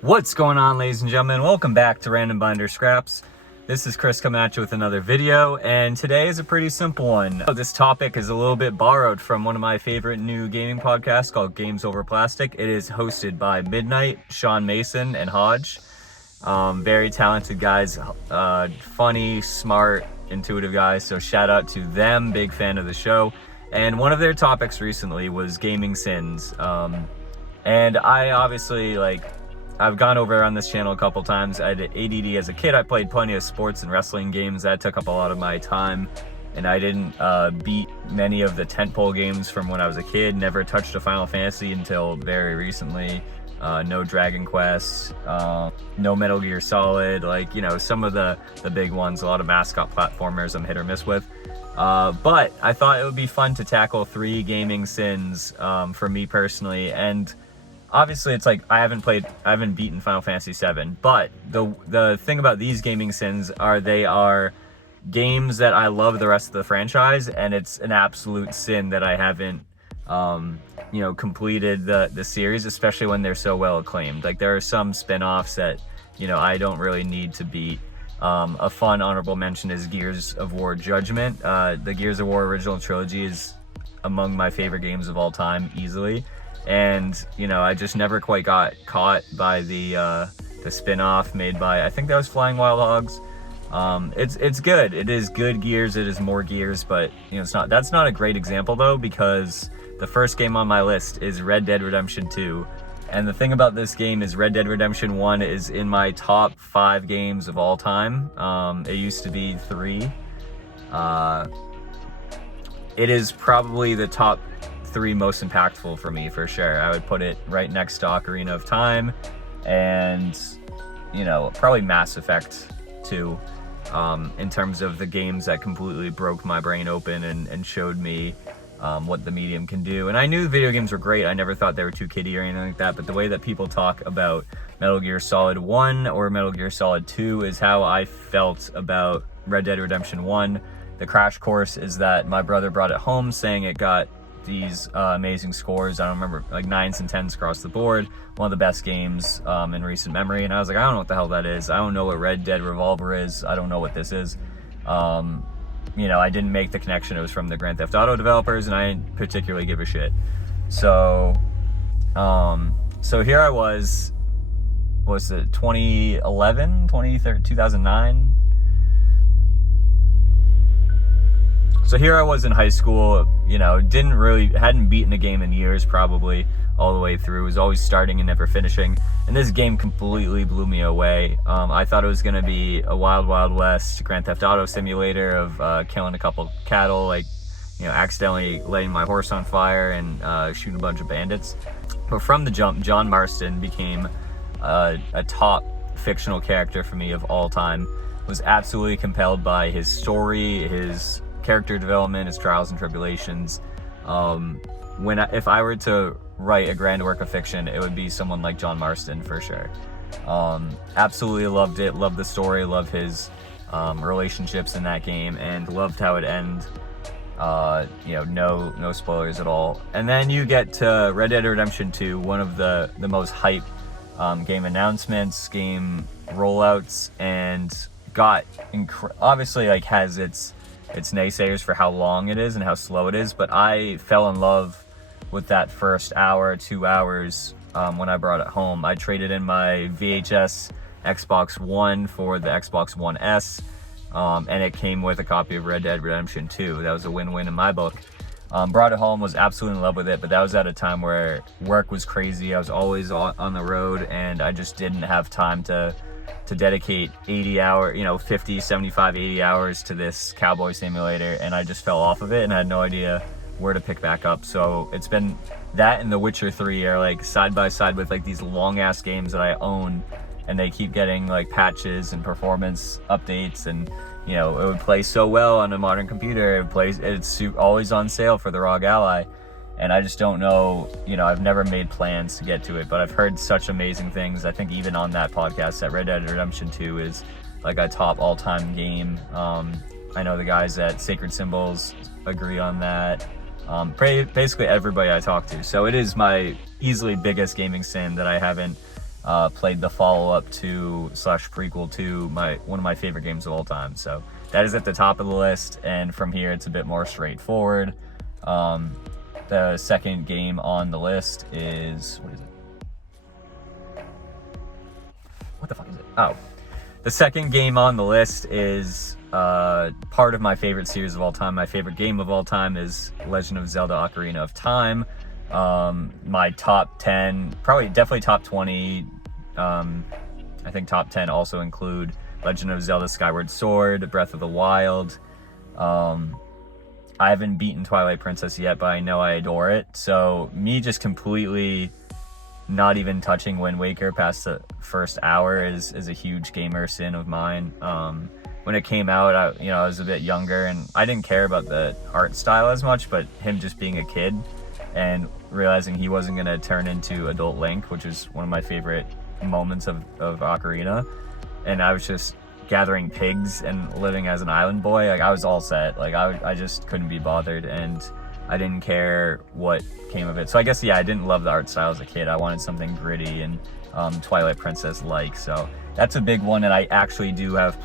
What's going on, ladies and gentlemen? Welcome back to Random Binder Scraps. This is Chris coming at you with another video, and today is a pretty simple one. This topic is a little bit borrowed from one of my favorite new gaming podcasts called Games Over Plastic. It is hosted by Midnight, Sean Mason, and Hodge. Very talented guys, funny, smart, intuitive guys, so shout out to them, big fan of the show. And one of their topics recently was gaming sins. And I obviously, I've gone over on this channel a couple times. I had ADD as a kid. I played plenty of sports and wrestling games. That took up a lot of my time. And I didn't beat many of the tentpole games from when I was a kid. Never touched a Final Fantasy until very recently. No Dragon Quest, no Metal Gear Solid. Some of the big ones. A lot of mascot platformers I'm hit or miss with. But I thought it would be fun to tackle 3 gaming sins for me personally. And obviously, it's like I haven't beaten Final Fantasy VII, but the thing about these gaming sins are they are games that I love the rest of the franchise, and it's an absolute sin that I haven't, completed the series, especially when they're so well acclaimed. Like, there are some spin-offs that, I don't really need to beat. A fun honorable mention is Gears of War Judgment. The Gears of War original trilogy is among my favorite games of all time, easily. And I just never quite got caught by the spin-off made by, I think that was Flying Wild Hogs. It's good. It is good Gears. It is more Gears, but that's not a great example though, because the first game on my list is Red Dead Redemption 2. And the thing about this game is Red Dead Redemption 1 is in my top 5 games of all time. It used to be 3. It is probably the top 3 most impactful for me, for sure. I would put it right next to Ocarina of Time and probably Mass Effect 2, in terms of the games that completely broke my brain open and showed me what the medium can do. And I knew video games were great. I never thought they were too kiddie or anything like that, but the way that people talk about Metal Gear Solid 1 or Metal Gear Solid 2 is how I felt about Red Dead Redemption 1. The crash course is that my brother brought it home saying it got these amazing scores. I don't remember, like 9s and 10s across the board. One of the best games in recent memory. And I was like, I don't know what the hell that is. I don't know what Red Dead Revolver is. I don't know what this is. I didn't make the connection. It was from the Grand Theft Auto developers, and I didn't particularly give a shit. So here I was it 2011, 2009? So here I was in high school, hadn't beaten a game in years, probably all the way through. Was always starting and never finishing. And this game completely blew me away. I thought it was going to be a Wild Wild West Grand Theft Auto simulator of killing a couple cattle, accidentally lighting my horse on fire and shooting a bunch of bandits. But from the jump, John Marston became a top fictional character for me of all time. Was absolutely compelled by his story, his character development, his trials and tribulations. If I were to write a grand work of fiction, it would be someone like John Marston, for sure. Absolutely loved it, loved the story, loved his relationships in that game, and loved how it ended. No spoilers at all. And then you get to Red Dead Redemption 2, one of the most hype game announcements, game rollouts, and obviously has its naysayers for how long it is and how slow it is, but I fell in love with that first hour, 2 hours when I brought it home. I traded in my VHS Xbox One for the Xbox One S, and it came with a copy of Red Dead Redemption 2. That was a win-win in my book. Brought it home, was absolutely in love with it, but that was at a time where work was crazy. I was always on the road, and I just didn't have time to dedicate 80 hours, 50, 75, 80 hours to this cowboy simulator, and I just fell off of it and I had no idea where to pick back up. So it's been that and The Witcher 3 are side by side with these long ass games that I own, and they keep getting patches and performance updates, and it would play so well on a modern computer. It's always on sale for the ROG Ally. And I just don't know, I've never made plans to get to it, but I've heard such amazing things. I think even on that podcast that Red Dead Redemption 2 is a top all-time game. I know the guys at Sacred Symbols agree on that. Basically everybody I talk to. So it is my easily biggest gaming sin that I haven't played the follow-up to / prequel to one of my favorite games of all time. So that is at the top of the list, and from here it's a bit more straightforward. The second game on the list is, what is it? What the fuck is it? Oh, the second game on the list is part of my favorite series of all time. My favorite game of all time is Legend of Zelda Ocarina of Time. My top 10, definitely top 20, I think top 10 also include Legend of Zelda Skyward Sword, Breath of the Wild. I haven't beaten Twilight Princess yet, but I know I adore it. So me just completely not even touching Wind Waker past the first hour is a huge gamer sin of mine. When it came out, I was a bit younger and I didn't care about the art style as much, but him just being a kid and realizing he wasn't going to turn into Adult Link, which is one of my favorite moments of Ocarina, and I was just gathering pigs and living as an island boy. Like, I was all set. Like, I just couldn't be bothered, and I didn't care what came of it. So I guess, yeah, I didn't love the art style as a kid. I wanted something gritty and Twilight Princess-like. So that's a big one, and I actually do have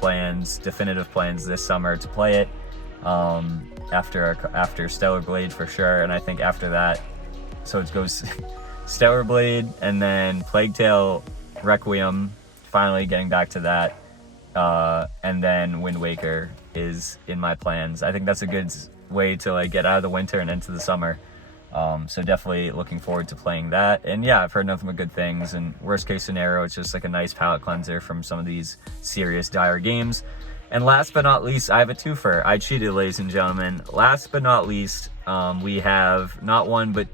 definitive plans this summer to play it after Stellar Blade for sure. And I think after that, so it goes Stellar Blade and then Plague Tale Requiem, finally getting back to that. And then Wind Waker is in my plans. I think that's a good way to like get out of the winter and into the summer. So definitely looking forward to playing that. And yeah, I've heard nothing but good things, and worst case scenario, it's just like a nice palate cleanser from some of these serious dire games. And last but not least, I have a twofer. I cheated, ladies and gentlemen. Last but not least, we have not one but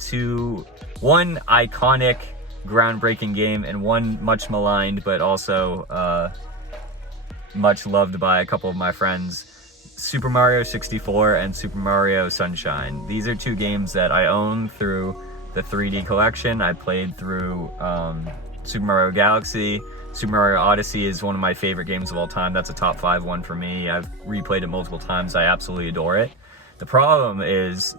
one iconic, groundbreaking game, and one much maligned but also much loved by a couple of my friends. Super Mario 64 and Super Mario Sunshine. These are two games that I own through the 3D collection. I played through Super Mario Galaxy. Super Mario Odyssey is one of my favorite games of all time. That's a top 5 one for me. I've replayed it multiple times. I absolutely adore it. The problem is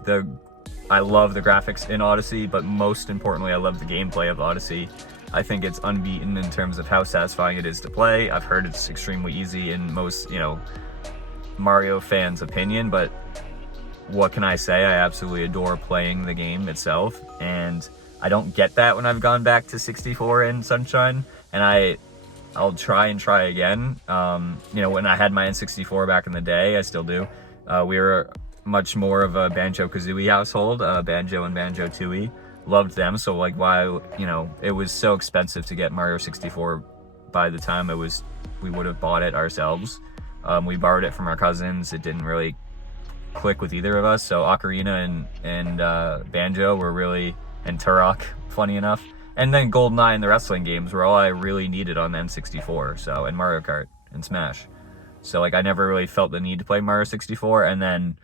I love the graphics in Odyssey, but most importantly, I love the gameplay of Odyssey. I think it's unbeaten in terms of how satisfying it is to play. I've heard it's extremely easy in most, Mario fans' opinion, but what can I say? I absolutely adore playing the game itself, and I don't get that when I've gone back to 64 and Sunshine, and I'll try again. When I had my N64 back in the day, I still do. We were much more of a Banjo-Kazooie household, Banjo and Banjo-Tooie. Loved them, so like while it was so expensive to get Mario 64 by the time we would have bought it ourselves. We borrowed it from our cousins. It didn't really click with either of us, so Ocarina and Banjo were really, and Turok, funny enough, and then GoldenEye and the wrestling games were all I really needed on the N64, so, and Mario Kart and Smash. So like I never really felt the need to play Mario 64, and then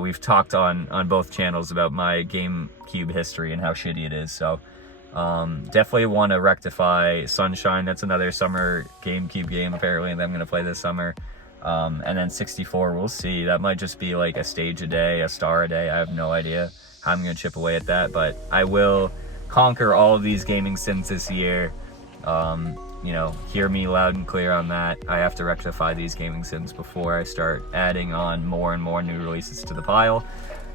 we've talked on both channels about my GameCube history and how shitty it is, so definitely want to rectify Sunshine. That's another summer GameCube game apparently that I'm going to play this summer. And then 64, we'll see. That might just be like a stage a day, a star a day. I have no idea how I'm going to chip away at that, but I will conquer all of these gaming sins this year. Hear me loud and clear on that. I have to rectify these gaming sins before I start adding on more and more new releases to the pile.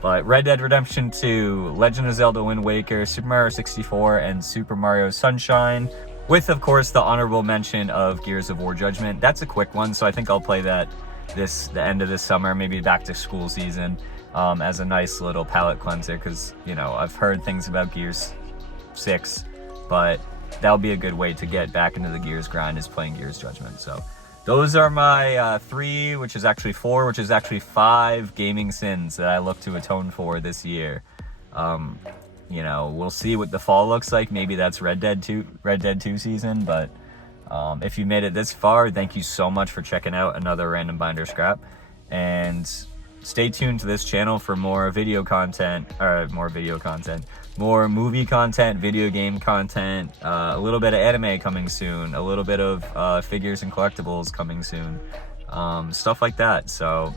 But Red Dead Redemption 2, Legend of Zelda Wind Waker, Super Mario 64, and Super Mario Sunshine, with, of course, the honorable mention of Gears of War Judgment. That's a quick one, so I think I'll play that the end of this summer, maybe back to school season, as a nice little palate cleanser, because, I've heard things about Gears 6, but that'll be a good way to get back into the Gears grind, is playing Gears Judgment. So those are my 3, which is actually 4, which is actually 5 gaming sins that I look to atone for this year. We'll see what the fall looks like. Maybe that's Red Dead 2 season, but if you made it this far, thank you so much for checking out another Random Binder Scrap, and stay tuned to this channel for more movie content, video game content, a little bit of anime coming soon, a little bit of figures and collectibles coming soon, stuff like that. So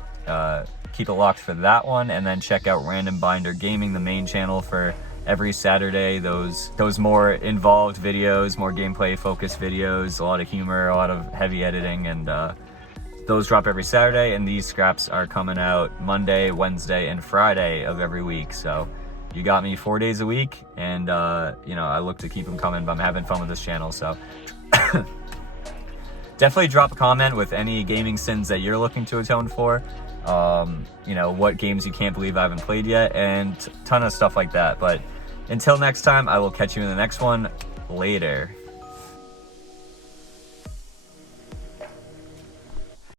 keep it locked for that one, and then check out Random Binder Gaming, the main channel for every Saturday. Those more involved videos, more gameplay focused videos, a lot of humor, a lot of heavy editing, and those drop every Saturday. And these scraps are coming out Monday, Wednesday, and Friday of every week. So you got me 4 days a week, and you know, I look to keep them coming, but I'm having fun with this channel. So definitely drop a comment with any gaming sins that you're looking to atone for. You know, what games you can't believe I haven't played yet, and a ton of stuff like that. But until next time, I will catch you in the next one. Later.